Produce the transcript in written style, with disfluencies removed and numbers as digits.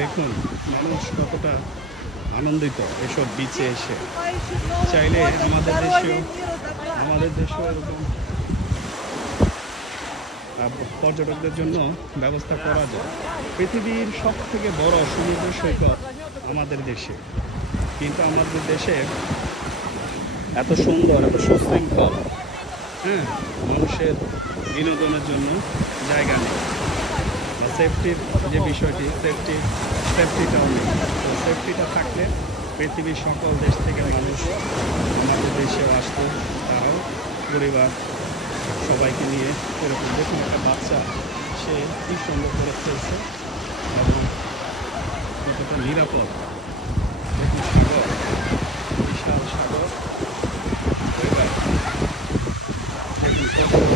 দেখুন মানুষ কতটা আনন্দিত এসব বিচে এসে। চাইলে আমাদের দেশেও এরকম পর্যটকদের জন্য ব্যবস্থা করা যায়। পৃথিবীর সবথেকে বড় সমুদ্র সৈকত আমাদের দেশে, কিন্তু আমাদের দেশে এত সুন্দর, এত সুশৃঙ্খল, হ্যাঁ, মানুষের বিনোদনের জন্য জায়গা নেই, বা সেফটির যে বিষয়টি, সেফটিটাও নেই। তো সেফটিটা থাকলে পৃথিবীর সকল দেশ থেকে মানুষ আমাদের দেশেও আসতো, তারাও পরিবার সবাইকে নিয়ে। এরকম দেখুন একটা বাচ্চা, সে কি সুন্দর করে খেলছে এবং কতটা নিরাপদ। দেখুন সাগর, বিশাল সাগর, পরিবার দেখুন কত